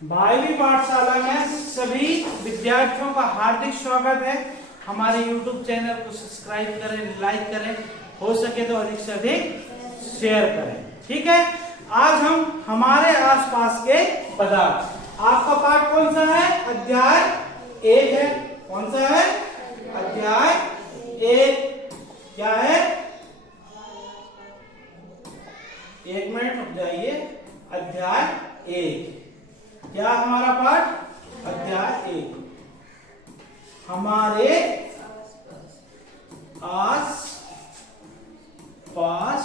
भाईवी पाठशाला में सभी विद्यार्थियों का हार्दिक स्वागत है। हमारे YouTube चैनल को सब्सक्राइब करें, लाइक करें, हो सके तो अधिक से अधिक शेयर करें। ठीक है, आज हम हमारे आसपास के पदार्थ, आपका पाठ कौन सा है? अध्याय 1 है। कौन सा है? अध्याय 1। क्या है? 1 मिनट रुक जाइए। अध्याय 1 क्या हमारा पाठ? अध्याय 1 हमारे आस पास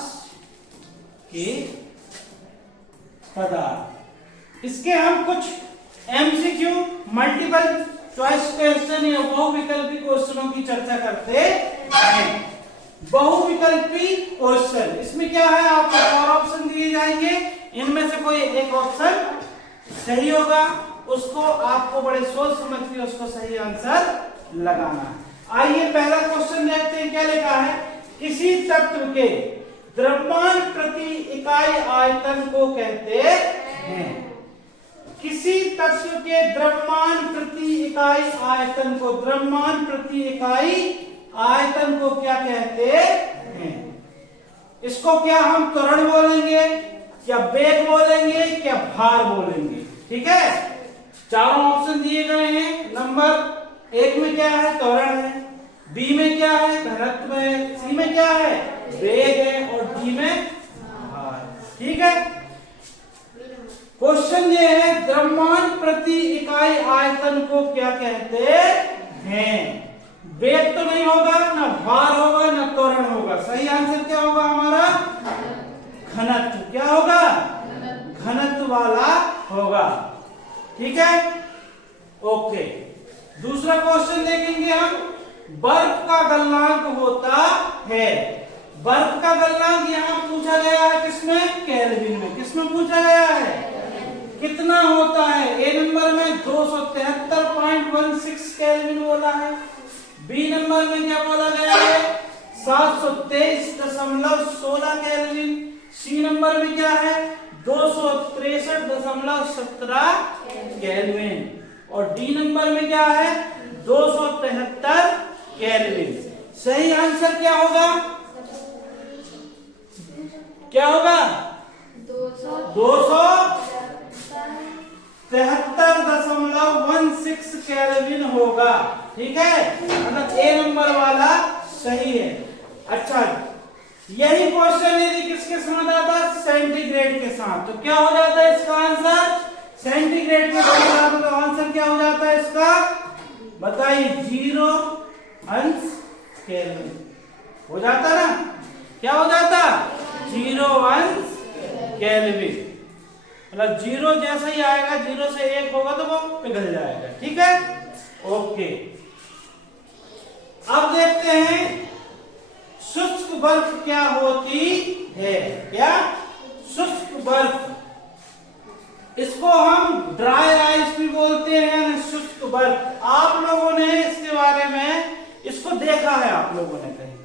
के पदार्थ। इसके हम कुछ एमसीक्यू, मल्टीपल चॉइस क्वेश्चन या बहुविकल्पी क्वेश्चनों की चर्चा करते हैं। बहुविकल्पी क्वेश्चन, इसमें क्या है? आपको 4 ऑप्शन दिए जाएंगे, इनमें से कोई एक ऑप्शन सही होगा, उसको आपको बड़े सोच समझ के उसको सही आंसर लगाना है। आइए पहला क्वेश्चन देखते हैं। क्या लिखा है? किसी तत्व के द्रव्यमान प्रति इकाई आयतन को कहते हैं। किसी तत्व के द्रव्यमान प्रति इकाई आयतन को, द्रव्यमान प्रति इकाई आयतन को क्या कहते हैं? इसको क्या हम त्वरण बोलेंगे, क्या वेग बोलेंगे, क्या भार बोलेंगे? ठीक है, चारों ऑप्शन दिए गए हैं। नंबर 1 में क्या है? त्वरण है, बी में क्या है? घनत्व है, सी में क्या है? वेग है, और डी में भार। ठीक है, क्वेश्चन ये है, द्रव्यमान प्रति इकाई आयतन को क्या कहते हैं? वेग तो नहीं होगा, ना भार होगा, ना त्वरण होगा। सही आंसर क्या होगा हमारा? घनत्व। क्या होगा? घनत्व वाला होगा। ठीक है, ओके। दूसरा क्वेश्चन देखेंगे हम। बर्फ का गलनांक होता है। बर्फ का गलनांक यहाँ पूछा गया है किसमें? केल्विन में। किसमें पूछा गया है? कितना होता है? ए नंबर में 273.16 केल्विन बोला है। बी नंबर में क्या बोला गया है? 723.16 केल्विन। सी नंबर में क्या है? 263.17 केल्विन। और डी नंबर में क्या है? 273 केल्विन। सही आंसर क्या होगा? क्या होगा? 273.16 केल्विन होगा। ठीक है, मतलब ए नंबर वाला सही है। अच्छा, यही क्वेश्चन यदि किसके साथ आता है? सेंटीग्रेड के साथ, तो क्या हो जाता है इसका आंसर? सेंटीग्रेड के साथ आता तो आंसर क्या हो जाता है इसका? बताइए। 0 अंश केल्विन हो जाता ना? क्या हो जाता? 0 अंश केल्विन। मतलब 0 जैसा ही आएगा, 0 से 1 होगा तो वो पिघल जाएगा। ठीक है, ओके। अब देखते हैं शुष्क बर्फ क्या होती है। क्या? शुष्क बर्फ, इसको हम ड्राई आइस भी बोलते हैं, शुष्क बर्फ। आप लोगों ने इसके बारे में इसको देखा है, आप लोगों ने कहीं?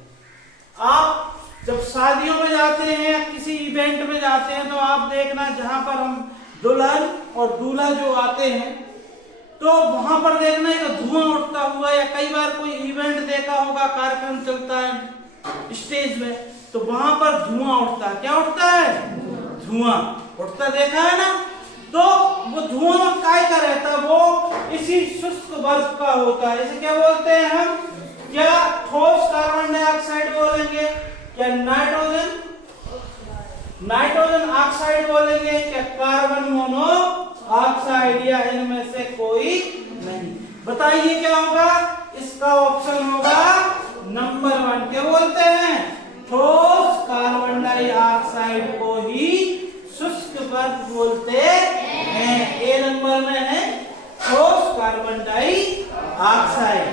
आप जब शादियों में जाते हैं, किसी इवेंट में जाते हैं, तो आप देखना जहां पर हम दुल्हन और दूल्हा जो आते हैं, तो वहां पर देखना एक धुआं उठता हुआ, या कई बार कोई इवेंट देखा होगा, कार्यक्रम चलता है स्टेज में, तो वहां पर धुआं उठता है। क्या उठता है? धुआं उठता देखा है ना? तो वो धुआं काय का रहता है? वो इसी शुष्क बर्फ का होता है। इसे क्या बोलते हैं हम? क्या ठोस कार्बन डाइऑक्साइड बोलेंगे, क्या नाइट्रोजन ऑक्साइड बोलेंगे, क्या कार्बन मोनोऑक्साइड, या इनमें से कोई नहीं? बताइए क्या होगा इसका? ऑप्शन होगा नंबर 1। क्या बोलते हैं? ठोस कार्बन डाइऑक्साइड को ही शुष्क बर्फ बोलते हैं। ए नंबर में है ठोस कार्बन डाइऑक्साइड।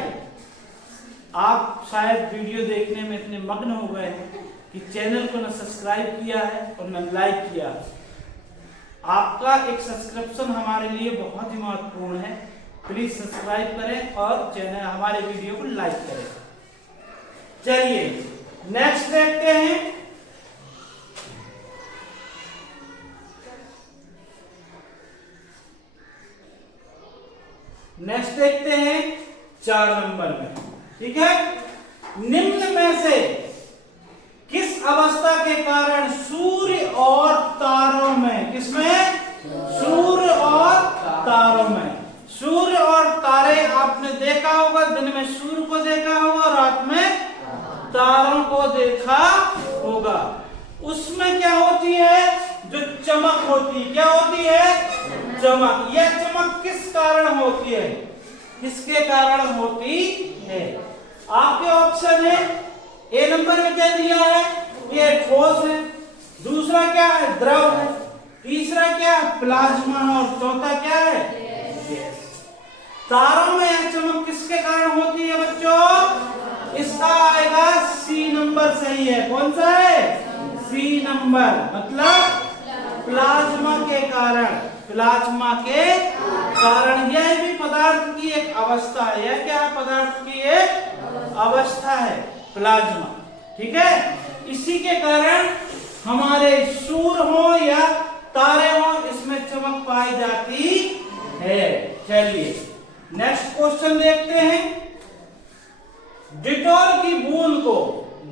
आप शायद वीडियो देखने में इतने मग्न हो गए हैं कि चैनल को न सब्सक्राइब किया है और न लाइक किया। आपका एक सब्सक्रिप्शन हमारे लिए बहुत ही महत्वपूर्ण है। प्लीज सब्सक्राइब करें और चैनल हमारे वीडियो को लाइक करें। चलिए नेक्स्ट देखते हैं। नेक्स्ट देखते हैं 4 नंबर में। ठीक है, निम्न में से किस अवस्था के कारण सूर्य और तारों में, किसमें, सूर्य और तारों में, सूर्य और तारे आपने देखा होगा, दिन में सूर्य को देखा होगा, रात में तारों को देखा होगा, उसमें क्या होती है, जो चमक होती है, क्या होती है, चमक। यह चमक किस कारण होती है, किसके कारण होती है? आपके ऑप्शन है, ए नंबर में क्या दिया है, ये ठोस है, दूसरा क्या है, द्रव है, तीसरा क्या है, प्लाज्मा, और चौथा क्या है, गैस। तारों में यह चमक किसके कारण होती है बच्चों? इसका आएगा सी नंबर सही है। कौन सा है, सी नंबर, मतलब प्लाज्मा के कारण, प्लाज्मा के कारण। यह भी पदार्थ की एक अवस्था है, यह क्या है, पदार्थ की एक अवस्था है, प्लाज्मा। ठीक है, इसी के कारण हमारे सूर्य हो या तारे हो, इसमें चमक पाई जाती है। चलिए नेक्स्ट क्वेश्चन देखते हैं। डिटॉल की बूंद को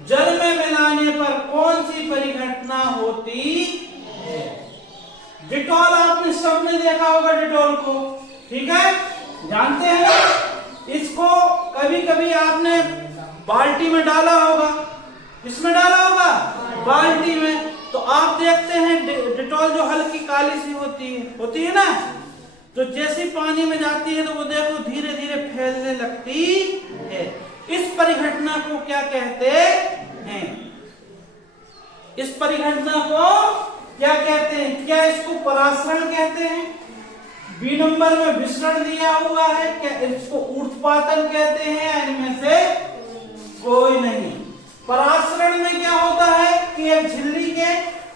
जल में मिलाने पर कौन सी परिघटना होती है? डिटॉल आपने सबने देखा होगा, डिटॉल को, ठीक है, जानते हैं। इसको कभी कभी आपने बाल्टी में डाला होगा, इसमें डाला होगा, बाल्टी में, तो आप देखते हैं डिटॉल जो हल्की काली सी होती है ना, तो जैसे पानी में जाती है तो वो देखो धीरे धीरे फैलने लगती है। इस परिघटना को क्या कहते हैं? इस परिघटना को क्या कहते हैं? क्या इसको परासरण कहते हैं? बी नंबर में विसरण दिया हुआ है, क्या इसको ऊर्ध्वपातन कहते हैं? इनमें से कोई नहीं। परासरण में क्या होता है कि एक झिल्ली के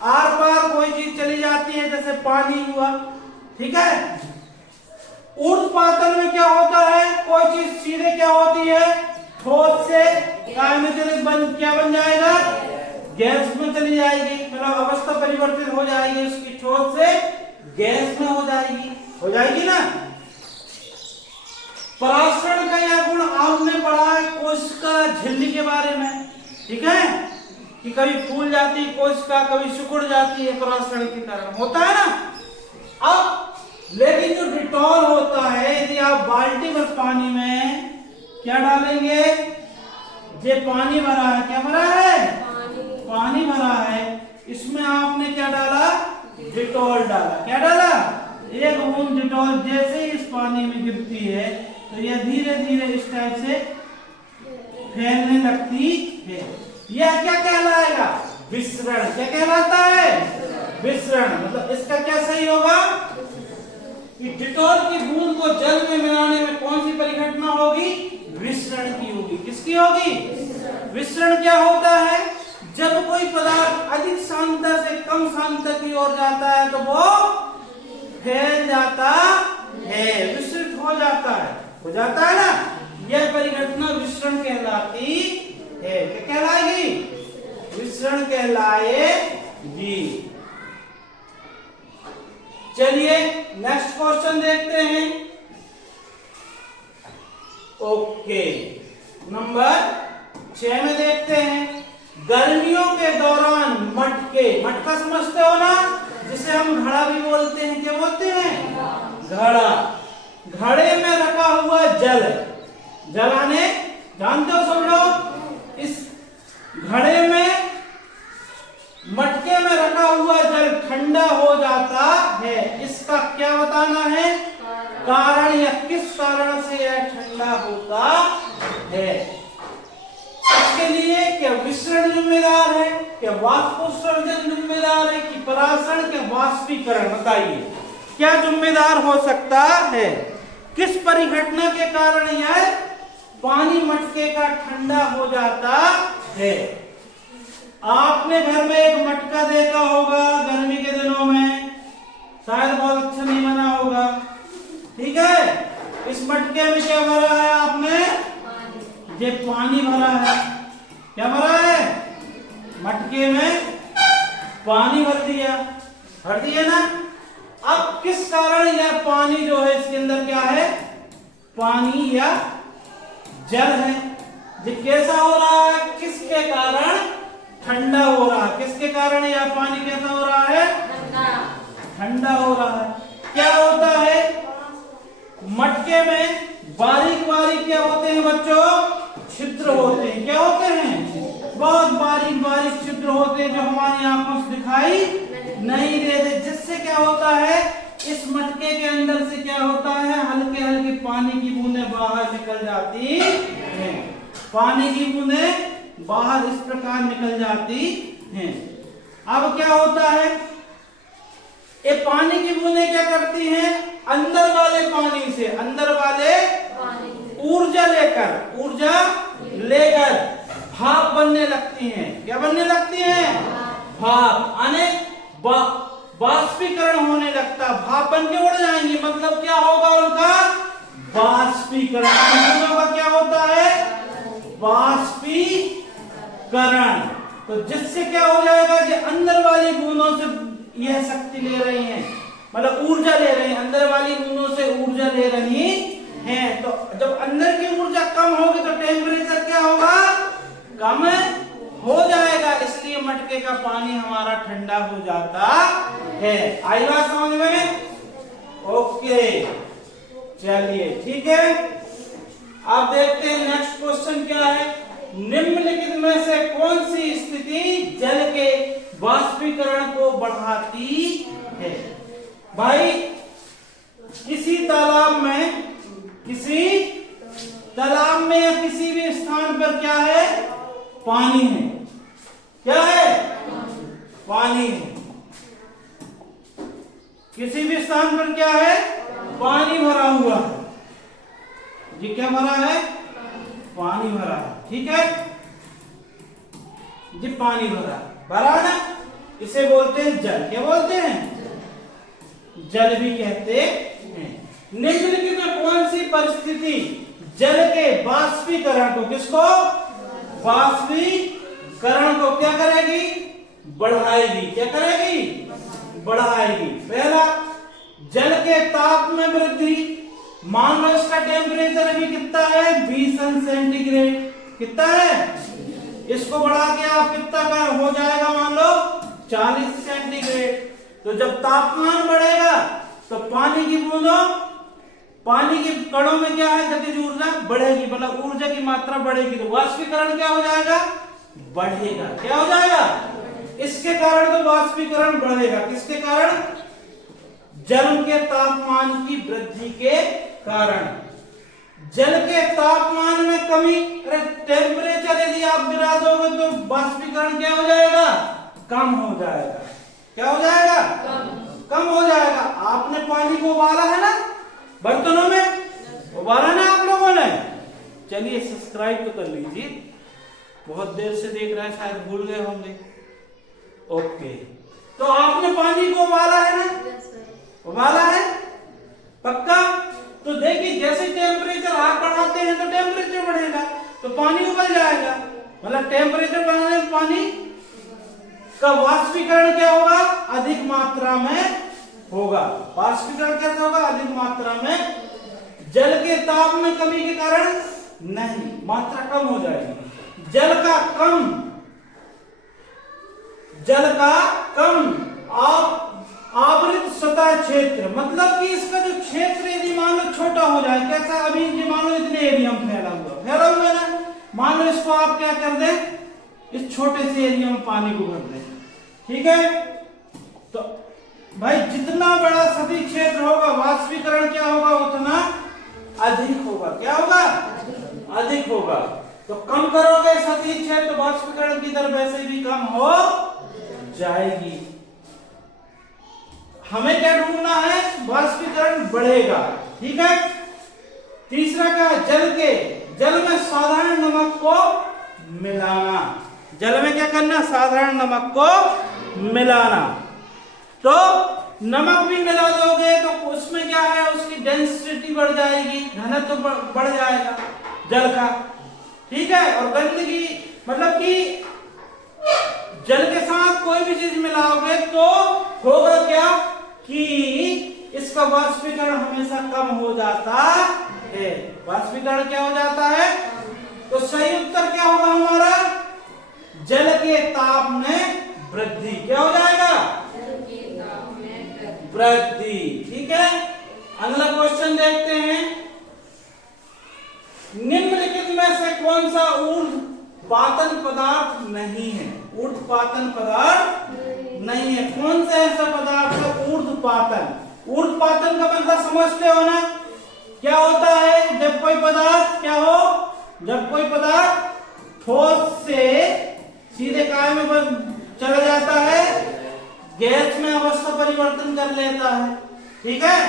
आर पार कोई चीज चली जाती है, जैसे पानी हुआ, ठीक है। ऊर्ध्वपातन में क्या होता है, कोई चीज सीधे क्या होती है, ठोस से क्या बन जाएगा, गैस में चली जाएगी, मतलब अवस्था परिवर्तित हो जाएगी, उसकी ठोस से गैस में हो जाएगी ना। परासरण का यह गुण आपने पढ़ा है कोशिका झिल्ली के बारे में, ठीक है, कि कभी फूल जाती है कोशिका, कभी सिकुड़ जाती है, परासरण के कारण होता है ना। अब लेकिन जो डिटॉल होता है, यदि आप बाल्टी भर पानी में क्या डालेंगे, ये पानी भरा है, क्या भरा है, पानी भरा है, इसमें आपने क्या डाला, डिटॉल डाला, क्या डाला, एक बूंद डिटॉल जैसे ही इस पानी में गिरती है तो यह धीरे धीरे इस टाइप से फैलने लगती है। यह क्या कहलाएगा, विसरण। क्या कहलाता है, विसरण। मतलब इसका क्या सही होगा कि डिटॉल की बूंद को जल में मिलाने में कौन सी परिघटना होगी, विसरण की होगी। किसकी होगी, विसरण। क्या होता है, जब कोई पदार्थ अधिक सांद्रता से कम सांद्रता की ओर जाता है तो वो फैल जाता है, विसरित हो जाता है ना। यह परिघटना विसरण कहलाती है। क्या कहलाएगी, विसरण कहलाएगी। चलिए नेक्स्ट क्वेश्चन देखते हैं। ओके, नंबर 6 में देखते हैं। गर्मियों के दौरान मटका समझते हो ना, जिसे हम घड़ा भी बोलते हैं, क्या बोलते हैं, घड़ा। घड़े में रखा हुआ जल, जलाने जानते हो सब लोग। इस घड़े में, मटके में रखा हुआ जल ठंडा हो जाता है, इसका क्या बताना है, कारण, या किस कारण से यह ठंडा होता है। इसके लिए क्या विसरण जिम्मेदार है, क्या वाष्पोत्सर्जन जिम्मेदार है, कि परासरण, क्या वाष्पीकरण, बताइए क्या जिम्मेदार हो सकता है। किस परिघटना के कारण यह पानी मटके का ठंडा हो जाता है। आपने घर में एक मटका देखा होगा गर्मी के दिनों में, शायद बहुत अच्छा नहीं बना होगा, ठीक है। इस मटके में क्या भरा है आपने, ये पानी भरा है। क्या भरा है, मटके में पानी भर दिया ना। अब किस कारण यह पानी जो है इसके अंदर क्या है, पानी या जल है। ये कैसा हो रहा है, किसके कारण ठंडा हो रहा है, किसके कारण यह पानी कैसा हो रहा है, ठंडा हो रहा है। क्या होता है, मटके में बारीक बारीक क्या होते हैं बच्चों, छिद्र होते हैं। क्या होते हैं, बहुत बारीक बारीक छिद्र होते हैं जो हमारी आंखों से दिखाई नहीं देते। जिससे क्या होता है, इस मटके के अंदर से क्या होता है, हल्के हल्के पानी की बूंदें बाहर निकल जाती हैं। पानी की बूंदें बाहर इस प्रकार निकल जाती हैं। अब क्या होता है, ये पानी की बूंदें क्या करती हैं, अंदर वाले पानी से, अंदर वाले ऊर्जा लेकर भाप बनने लगती हैं। क्या बनने लगती हैं, भाप, यानी वाष्पीकरण होने लगता, भाप बन के उड़ जाएंगे। मतलब क्या होगा उनका, वाष्पीकरण। का क्या होता है, वाष्पीकरण। तो जिससे क्या हो जाएगा कि अंदर वाली बूंदों से यह शक्ति ले रही हैं, मतलब ऊर्जा ले रही हैं, अंदर वाली बूंदों से ऊर्जा ले रही हैं। तो जब अंदर की ऊर्जा कम होगी तो टेम्परेचर क्या होगा, कम हो जाएगा। इसलिए मटके का पानी हमारा ठंडा हो जाता है। आई बात समझ में, ओके, चलिए ठीक है। अब देखते हैं नेक्स्ट क्वेश्चन क्या है। निम्नलिखित में से कौन सी स्थिति जल के वाष्पीकरण को बढ़ाती है। भाई किसी तालाब में या किसी भी स्थान पर क्या है, पानी है। क्या है, पानी है। किसी भी स्थान पर क्या है, पानी भरा हुआ है। ये क्या भरा है, पानी भरा है, ठीक है। ये पानी भरा ना, इसे बोलते हैं जल। क्या बोलते हैं, जल भी कहते हैं। निम्नलिखित में कौन सी परिस्थिति जल के वाष्पीकरण को, किसको, वाष्पीकरण को क्या करेगी, बढ़ाएगी। क्या करेगी, बढ़ाएगी। पहला, जल के ताप में वृद्धि। मान लो इसका टेम्परेचर अभी कितना है, 20 सेंटीग्रेड। कितना है, इसको बढ़ा के आप कितना का हो जाएगा, मान लो 40 सेंटीग्रेड। तो जब तापमान बढ़ेगा तो पानी की बूंदों, पानी के कणों में क्या है, गतिज ऊर्जा बढ़ेगी, मतलब ऊर्जा की मात्रा बढ़ेगी। तो वाष्पीकरण क्या हो जाएगा, बढ़ेगा। क्या हो जाएगा, इसके कारण तो वाष्पीकरण बढ़ेगा। किसके कारण, जल के तापमान की वृद्धि के कारण। जल के तापमान में कमी, अरे टेम्परेचर यदि आप गिरा दोगे तो वाष्पीकरण क्या हो जाएगा, कम हो जाएगा। क्या हो जाएगा, कम हो जाएगा। आपने पानी को उबाला है ना, बर्तनों में उबाला ना आप लोगों ने। चलिए सब्सक्राइब तो कर लीजिए, बहुत देर से देख रहे हैं, शायद भूल गए होंगे। ओके, तो आपने पानी को उबाला है ना, उबाला है पक्का। तो देखिए जैसे टेम्परेचर आप बढ़ाते हैं तो टेम्परेचर बढ़ेगा, तो पानी उबल जाएगा। मतलब टेम्परेचर बढ़ाने में पानी का वाष्पीकरण क्या होगा, अधिक मात्रा में होगा। वाष्पीकरण कैसे होगा, अधिक मात्रा में। जल के ताप में कमी के कारण नहीं, मात्रा कम हो जाएगी। जल का कम आवृत सतह क्षेत्र, मतलब कि इसका जो क्षेत्र यदि मान लो छोटा हो जाए, कैसा, अभी मान लो इतने एरिया में फैला हुआ है ना, मान लो इसको आप क्या कर दें, इस छोटे से एरिया में पानी को भर दें, ठीक है। तो भाई जितना बड़ा सतही क्षेत्र होगा, वाष्पीकरण क्या होगा, उतना अधिक होगा। क्या होगा, अधिक होगा। तो कम करोगे सतही क्षेत्र, वाष्पीकरण की दर वैसे भी कम हो जाएगी। हमें क्या ढूंढना है, वाष्पीकरण बढ़ेगा, ठीक है। तीसरा क्या, जल में साधारण नमक को मिलाना। जल में क्या करना, साधारण नमक को मिलाना। तो नमक भी मिला दोगे तो उसमें क्या है, उसकी डेंसिटी बढ़ जाएगी, घनत्व तो बढ़ जाएगा जल का, ठीक है। और गंदगी, मतलब कि जल के साथ कोई भी चीज मिलाओगे तो होगा क्या कि इसका वाष्पीकरण हमेशा कम हो जाता है। वाष्पीकरण क्या हो जाता है? तो सही उत्तर क्या होगा हमारा? जल के ताप में वृद्धि। क्या हो जाएगा? वृद्धि। ठीक है, अगला क्वेश्चन देखते हैं। निम्नलिखित में से कौन सा ऊर्ध्वपातन पदार्थ नहीं है? ऊर्ध्वपातन पदार्थ नहीं है। कौन सा ऐसा पदार्थ है ऊर्ध्वपातन? ऊर्ध्वपातन का मतलब समझते हो ना? क्या होता है जब कोई पदार्थ क्या हो? जब कोई पदार्थ ठोस से सीधे काय में चला जाता है, गैस में अवस्था परिवर्तन कर लेता है। ठीक है,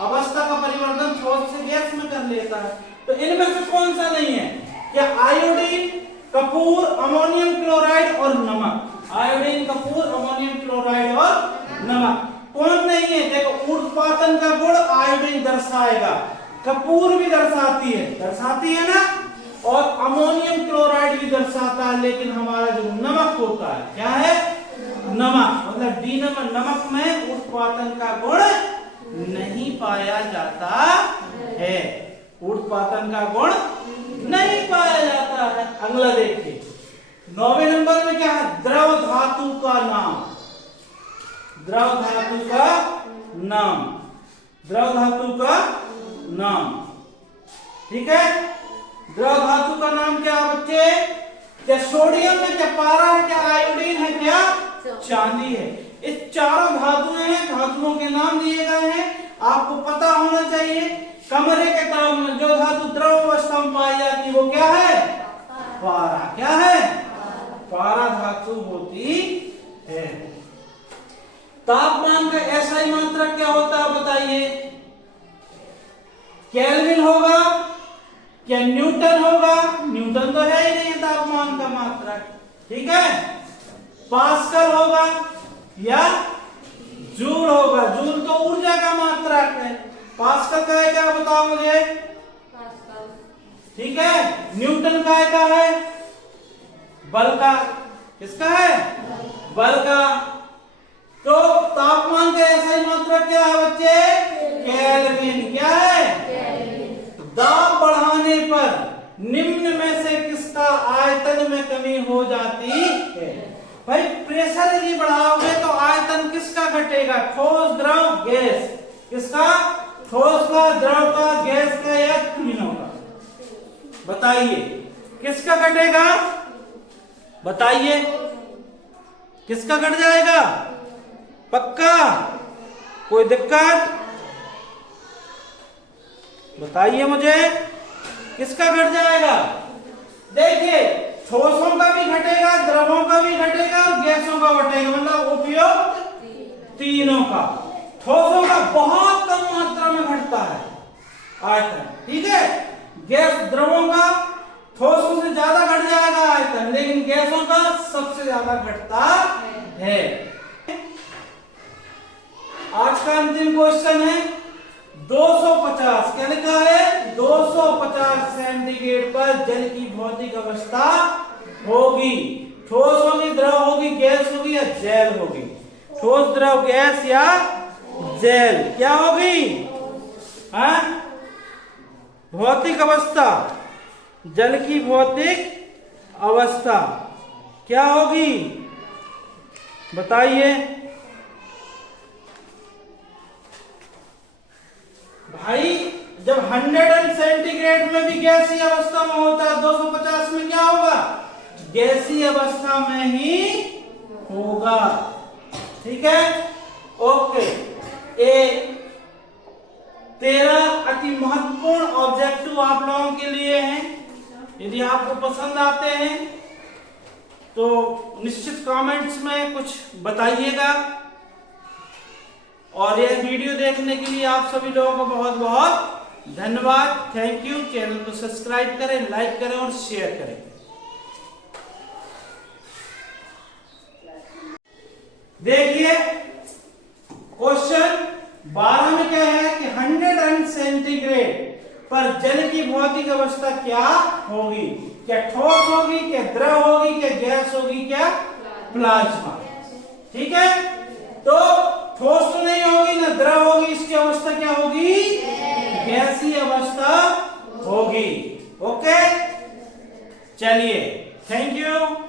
अवस्था का परिवर्तन ठोस से गैस में कर लेता है। तो इनमें से कौन सा नहीं है? क्या आयोडीन, कपूर, अमोनियम क्लोराइड और नमक? आयोडीन, कपूर, अमोनियम क्लोराइड और नमक कौन नहीं है? देखो, ऊर्ध्वपातन का गुण आयोडीन दर्शाएगा, कपूर भी दर्शाती है ना, और अमोनियम क्लोराइड भी दर्शाता है। लेकिन हमारा जो नमक होता है क्या है? नमक, मतलब डी नमक में ऊर्ध्वपातन का गुण नहीं पाया जाता है। ऊर्ध्वपातन का गुण नहीं पाया जाता है। अगला देखिए, 9वें नंबर में क्या है? द्रव धातु का नाम। द्रव धातु का नाम। द्रव धातु का नाम। ठीक है, द्रव धातु का नाम क्या बच्चे? क्या सोडियम है, क्या पारा है, क्या आयोडीन है, क्या चांदी है? इस चारों धातुएं हैं, धातुओं के नाम दिए गए हैं, आपको पता होना चाहिए। कमरे के ताप में जो धातु द्रव अवस्था में पाई जाती है वो क्या है? पारा। क्या है? पारा धातु होती है। तापमान का एसआई मात्रक क्या होता है बताइए? केल्विन होगा, क्या न्यूटन होगा? न्यूटन तो है ही नहीं तापमान का मात्रक। ठीक है, पास्कल होगा या जूल होगा? जूल तो ऊर्जा का मात्रक है। पास्कल का है क्या बताओ मुझे? ठीक है, न्यूटन का है क्या है? बल का। किसका है? बल का। तो तापमान का ऐसा ही मात्रक क्या है बच्चे? केल्विन। क्या है? दाब बढ़ाने पर निम्न में से किसका आयतन में कमी हो जाती है? भाई प्रेशर यदि बढ़ाओगे तो आयतन किसका घटेगा? ठोस, द्रव, गैस। किसका? ठोस का, द्रव का, गैस का या तीनों का? बताइए किसका घटेगा? बताइए किसका घट जाएगा? पक्का? कोई दिक्कत? बताइए मुझे किसका घट जाएगा? देखिए, ठोसों का भी घटेगा, द्रवों का भी घटेगा और गैसों का घटेगा, मतलब उपयुक्त तीनों का। ठोसों का बहुत कम मात्रा में घटता है आयतन। ठीक है, गैस द्रवों का ठोसों से ज्यादा घट जाएगा आयतन, लेकिन गैसों का सबसे ज्यादा घटता है। आज का अंतिम क्वेश्चन है 250। क्या लिखा है? 250 सेंटीग्रेड पर जल की भौतिक अवस्था होगी। ठोस होगी, द्रव होगी, गैस होगी या जैल होगी? ठोस, द्रव, गैस या जैल? क्या होगी? हाँ, भौतिक अवस्था, जल की भौतिक अवस्था क्या होगी? बताइए भाई। जब 100 सेंटीग्रेड में भी गैसीय अवस्था में होता है, 250 में क्या होगा? गैसीय अवस्था में ही होगा। ठीक है, ओके। 13 अति महत्वपूर्ण ऑब्जेक्टिव आप लोगों के लिए हैं। यदि आपको पसंद आते हैं तो निश्चित कमेंट्स में कुछ बताइएगा। और यह वीडियो देखने के लिए आप सभी लोगों को बहुत बहुत धन्यवाद। Thank you. चैनल को सब्सक्राइब करें, लाइक करें और शेयर करें। देखिए क्वेश्चन 12 में क्या है कि 100 सेंटीग्रेड पर जल की भौतिक अवस्था क्या होगी? क्या ठोस होगी, क्या द्रव होगी, क्या गैस होगी, क्या प्लाज्मा? ठीक है, तो ठोस तो नहीं होगी ना द्रव होगी, इसकी अवस्था क्या होगी? गैसीय अवस्था चलिए, थैंक यू।